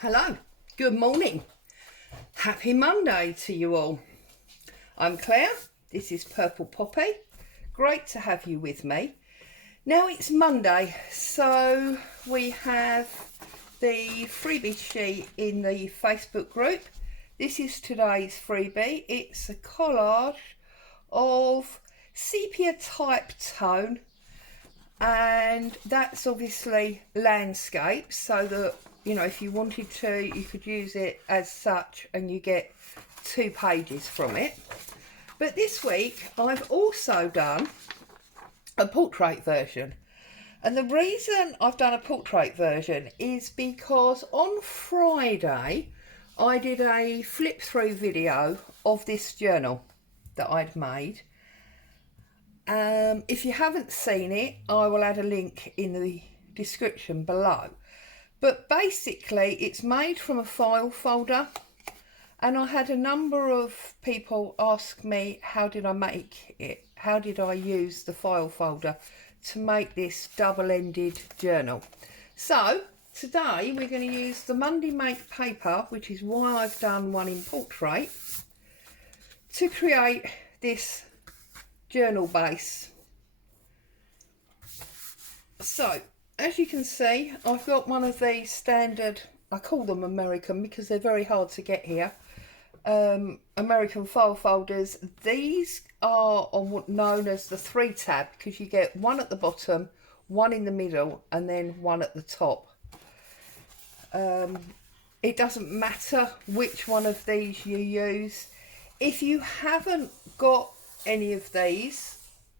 Hello, good morning. Happy Monday to you all. I'm Claire, this is Purple Poppy. Great to have you with me. Now it's Monday, so we have the freebie sheet in the Facebook group. This is today's freebie. It's a collage of sepia type tone, and that's obviously landscape, so that if you wanted to, you could use it as such and you get 2 pages from it. But this week I've also done a portrait version, and the reason I've done a portrait version is because on Friday I did a flip through video of this journal that I'd made. If you haven't seen it, I will add a link in the description below. But basically it's made from a file folder, and I had a number of people ask me how did I make it, how did I use the file folder to make this double-ended journal. So today we're going to use the Monday Make paper, which is why I've done one in portrait, to create this journal base. So as you can see, I've got one of these standard, I call them American because they're very hard to get here, American file folders. These are on what known as the 3 tab, because you get one at the bottom, one in the middle, and then one at the top. It doesn't matter which one of these you use. If you haven't got any of these,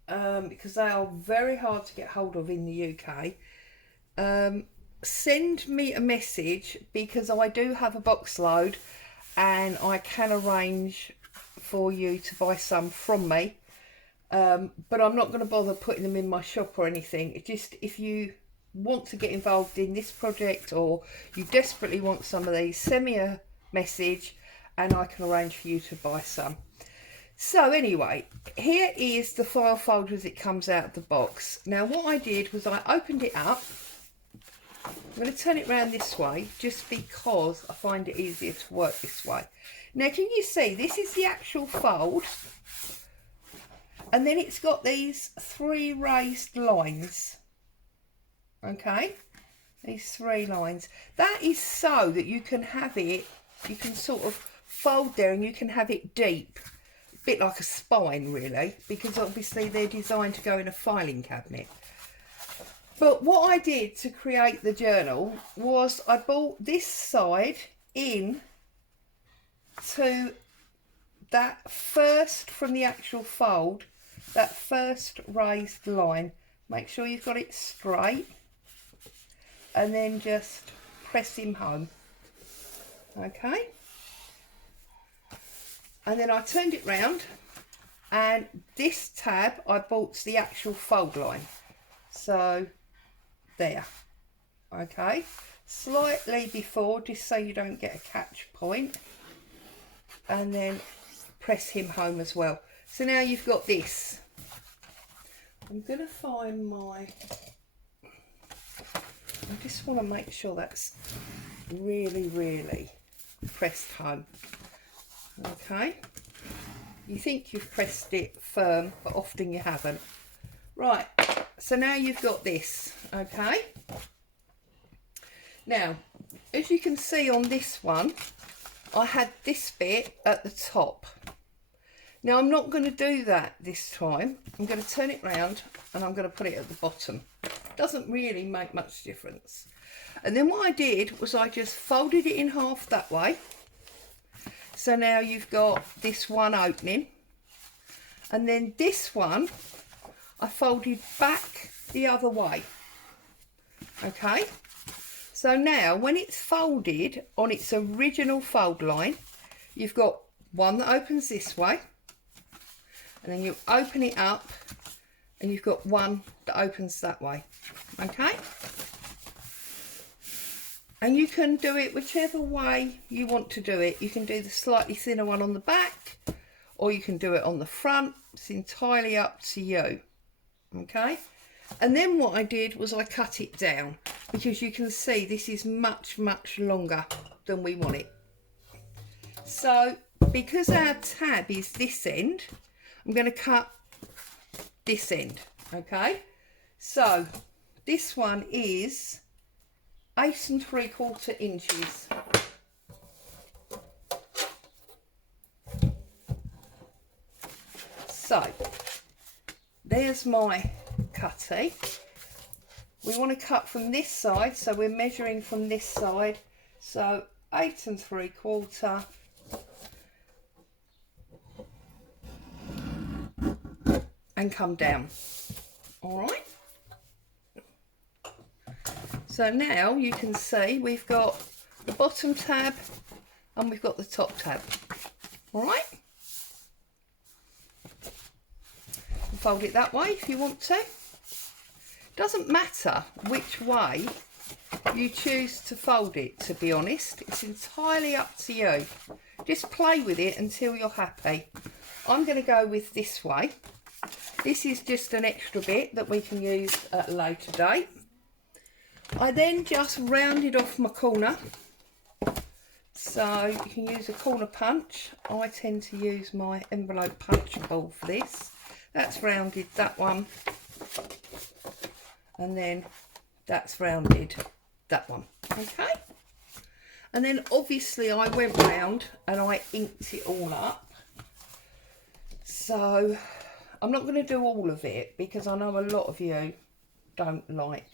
because they are very hard to get hold of in the UK, send me a message, because I do have a box load and I can arrange for you to buy some from me, but I'm not going to bother putting them in my shop or anything. It's just if you want to get involved in this project or you desperately want some of these, send me a message and I can arrange for you to buy some. So anyway, here is the file folder as it comes out of the box. Now what I did was I opened it up. I'm going to turn it around this way just because I find it easier to work this way. Now can you see, this is the actual fold, and then it's got these 3 raised lines. Okay, these 3 lines. That is so that you can have it, you can sort of fold there and you can have it deep. Bit like a spine really, because obviously they're designed to go in a filing cabinet. But what I did to create the journal was I brought this side in to that first, from the actual fold, that first raised line. Make sure you've got it straight and then just press him home. Okay, and then I turned it round, and this tab I bought the actual fold line, so there. Okay, slightly before, just so you don't get a catch point, and then press him home as well. So now you've got this. I'm going to find my, I just want to make sure that's really pressed home. Okay, you think you've pressed it firm, but often you haven't. Right, so now you've got this. Okay, now as you can see on this one, I had this bit at the top. Now I'm not going to do that this time. I'm going to turn it round and I'm going to put it at the bottom. Doesn't really make much difference. And then what I did was I just folded it in half that way. So now you've got this one opening, and then this one I folded back the other way. Okay, so now when it's folded on its original fold line, you've got one that opens this way, and then you open it up and you've got one that opens that way. Okay, and you can do it whichever way you want to do it. You can do the slightly thinner one on the back, or you can do it on the front. It's entirely up to you. Okay, and then what I did was I cut it down. because you can see this is much longer than we want it. So because our tab is this end, I'm going to cut this end. Okay, so this one is 8 3/4 inches. So there's my cutty. We want to cut from this side, so we're measuring from this side. So 8 3/4 and come down. All right. So now you can see we've got the bottom tab and we've got the top tab. All right. Fold it that way if you want to. Doesn't matter which way you choose to fold it, to be honest. It's entirely up to you. Just play with it until you're happy. I'm going to go with this way. This is just an extra bit that we can use at a later date. I then just rounded off my corner. So you can use a corner punch. I tend to use my envelope punch ball for this. That's rounded that one. And then that's rounded that one. Okay. And then obviously I went round and I inked it all up. So I'm not going to do all of it because I know a lot of you don't like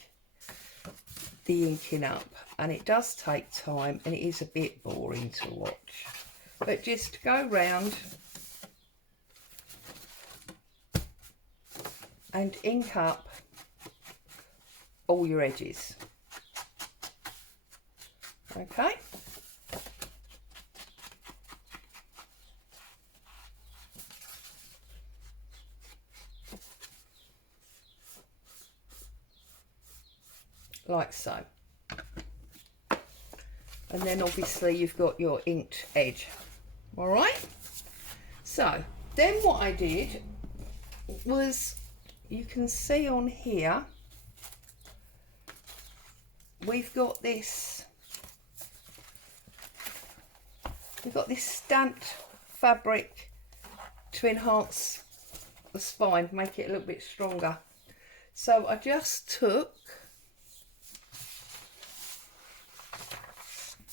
the inking up, and it does take time and it is a bit boring to watch. But just go round and ink up all your edges. Okay. Like so. And then obviously you've got your inked edge. All right. So then what I did was, you can see on here, we've got this stamped fabric to enhance the spine, make it a little bit stronger. So I just took,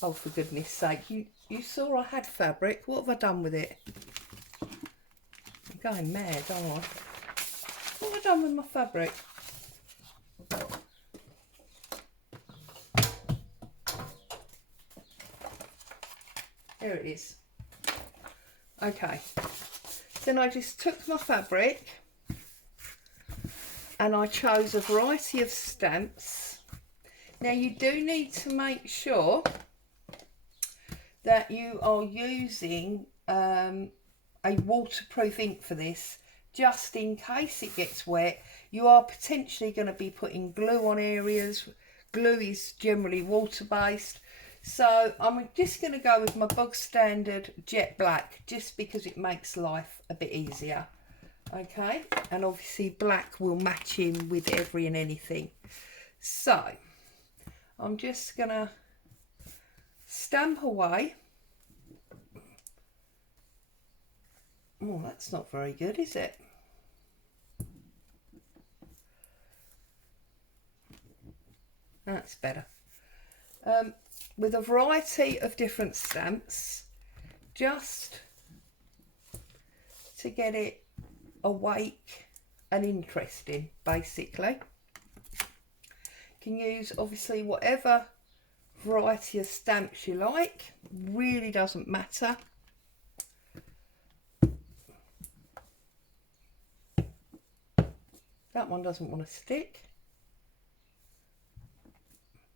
oh for goodness sake, you saw I had fabric. What have I done with it? I'm going mad, aren't I? What have I done with my fabric? Here it is. Okay, then I just took my fabric and I chose a variety of stamps. Now you do need to make sure that you are using a waterproof ink for this, just in case it gets wet. You are potentially going to be putting glue on areas. Glue is generally water based. So I'm just going to go with my bog standard jet black, just because it makes life a bit easier. Okay, and obviously black will match in with every and anything. So I'm just going to stamp away. Oh, that's not very good, is it? That's better. With a variety of different stamps, just to get it awake and interesting, basically. You can use obviously whatever variety of stamps you like, really doesn't matter. That one doesn't want to stick.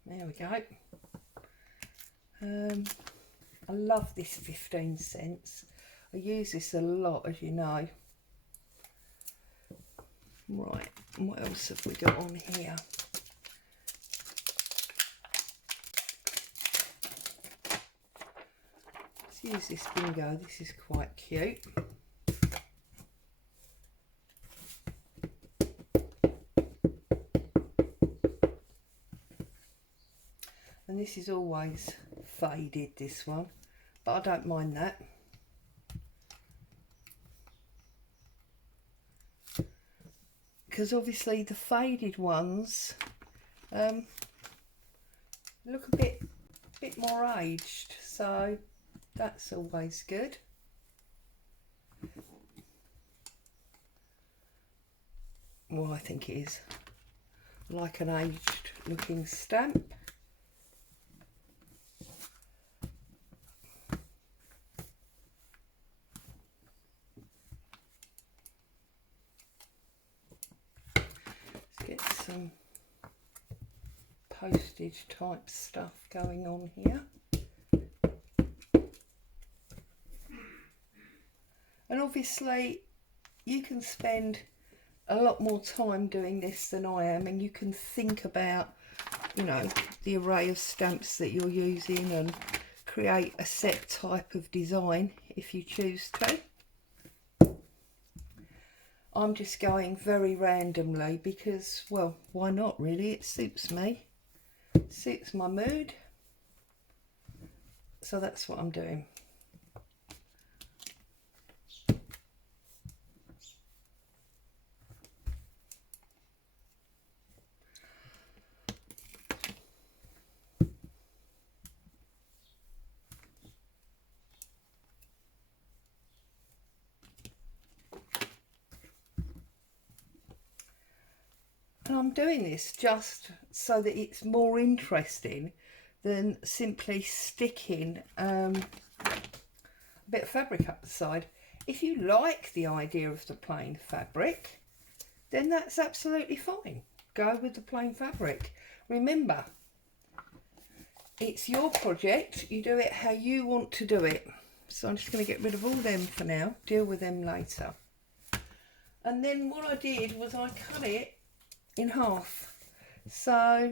There we go. I love this 15 cents. I use this a lot, as you know. Right, and what else have we got on here? Let's use this bingo. This is quite cute. this is always faded, this one, but I don't mind that. Because obviously the faded ones look a bit more aged, so that's always good. Well, I think it is like an aged looking stamp. Let's get some postage type stuff going on here. And obviously you can spend a lot more time doing this than I am, and you can think about, you know, the array of stamps that you're using and create a set type of design if you choose to. I'm just going very randomly because, well, why not really? It suits me, it suits my mood, so that's what I'm doing. And I'm doing this just so that it's more interesting than simply sticking a bit of fabric up the side. If you like the idea of the plain fabric, then that's absolutely fine. Go with the plain fabric. Remember, it's your project. You do it how you want to do it. So I'm just going to get rid of all them for now. Deal with them later. And then what I did was I cut it in half, so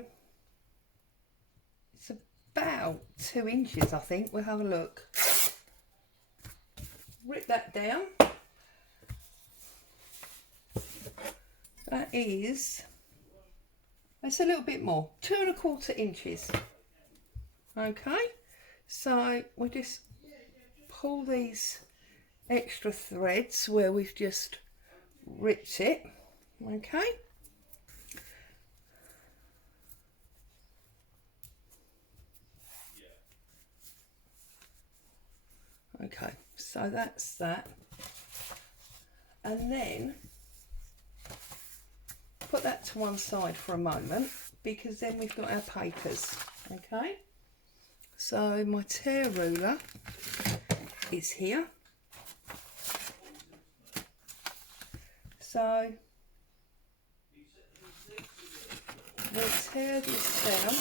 it's about 2 inches, I think. We'll have a look. Rip that down. That is, it's a little bit more, 2¼ inches. Okay, so we just pull these extra threads where we've just ripped it. Okay. Okay, so that's that. And then put that to one side for a moment, because then we've got our papers. Okay, so my tear ruler is here. So we'll tear this down.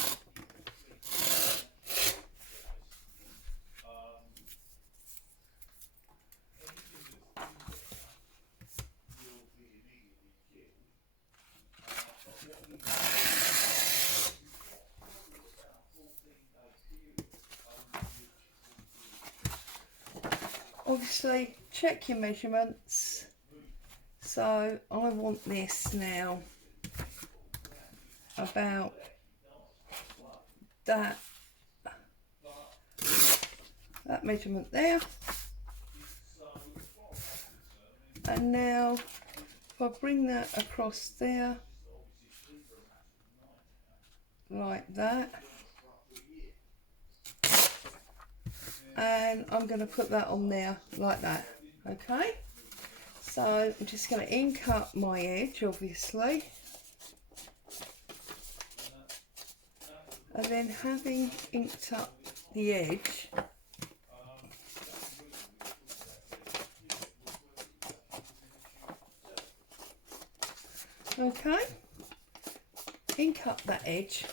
Obviously check your measurements. So I want this now about that measurement there. And now if I bring that across there like that, and I'm going to put that on there like that. Okay, so I'm just going to ink up my edge, obviously, and then having inked up the edge, okay, ink up that edge,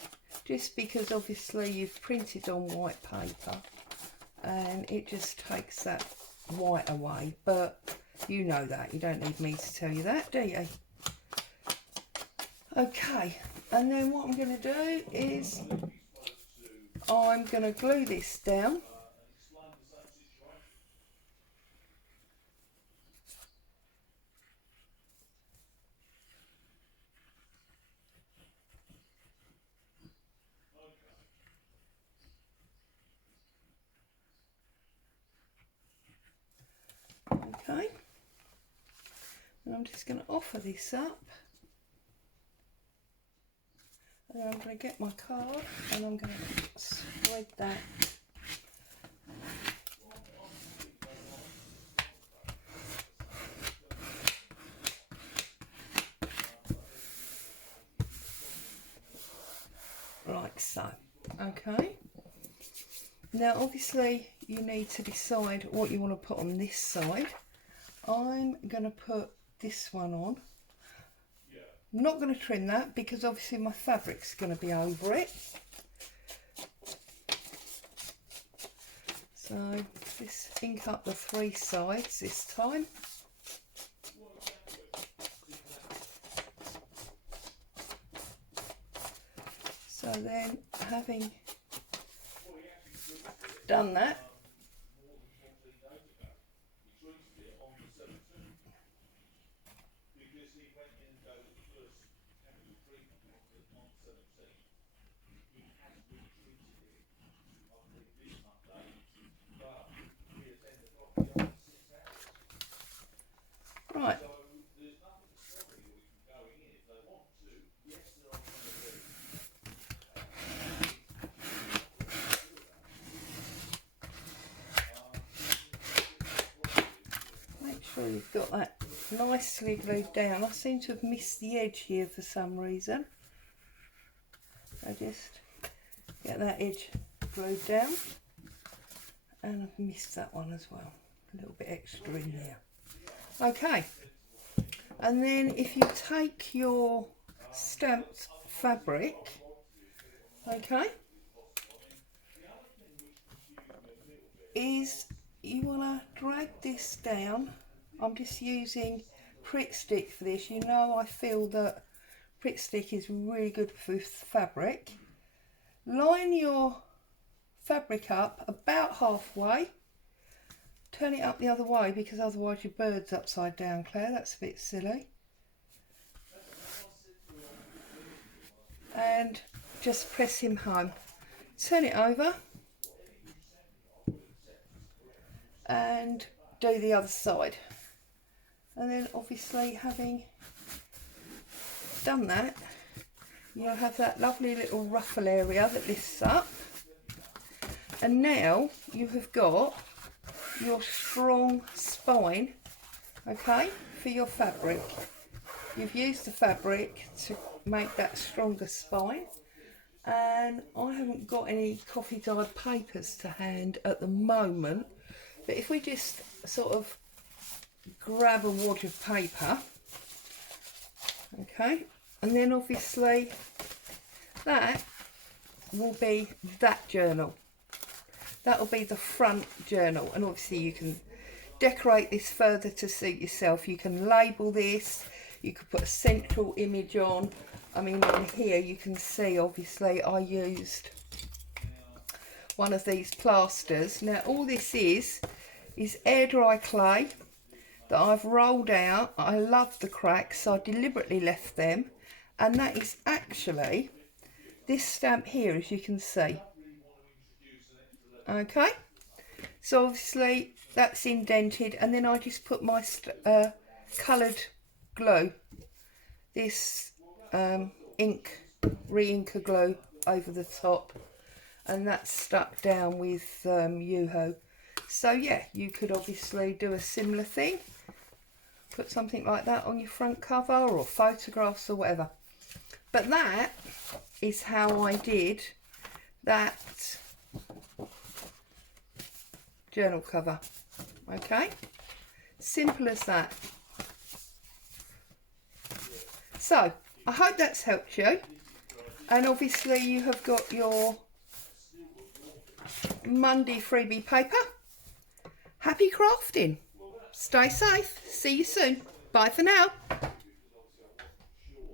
just because obviously you've printed on white paper and it just takes that white away, but you know that, you don't need me to tell you that, do you? Okay, and then what I'm going to do is I'm going to glue this down. Okay, and I'm just going to offer this up, and I'm going to get my card and I'm going to spread that like so. Okay, now obviously you need to decide what you want to put on this side. I'm going to put this one on. I'm not going to trim that because obviously my fabric's going to be over it. So just ink up the 3 sides this time. So then, having done that, right, make sure you've got that nicely glued down. I seem to have missed the edge here for some reason. I just get that edge glued down, and I've missed that one as well. A little bit extra in there. Okay, and then if you take your stamped fabric, okay, is you want to drag this down. I'm just using Prick Stick for this. You know, I feel that Prick Stick is really good with fabric. Line your fabric up about halfway. Turn it up the other way because otherwise your bird's upside down, Claire. That's a bit silly. And just press him home. Turn it over and do the other side. And then obviously, having done that, you'll have that lovely little ruffle area that lifts up. And now you have got your strong spine, okay, for your fabric. You've used the fabric to make that stronger spine, and I haven't got any coffee dyed papers to hand at the moment, but if we just sort of grab a wad of paper, okay, and then obviously that will be that journal. That'll be the front journal, and obviously you can decorate this further to suit yourself. You can label this, you could put a central image on. I mean, on here you can see obviously I used one of these plasters. Now all this is air dry clay that I've rolled out. I love the cracks, so I deliberately left them, and that is actually this stamp here, as you can see. Okay, so obviously that's indented, and then I just put my coloured glue, this re-inker glue over the top, and that's stuck down with Yoo-hoo. So yeah, you could obviously do a similar thing, put something like that on your front cover or photographs or whatever. But that is how I did that journal cover. Okay, simple as that. So I hope that's helped you, and obviously you have got your Monday freebie paper. Happy crafting, stay safe, see you soon, bye for now.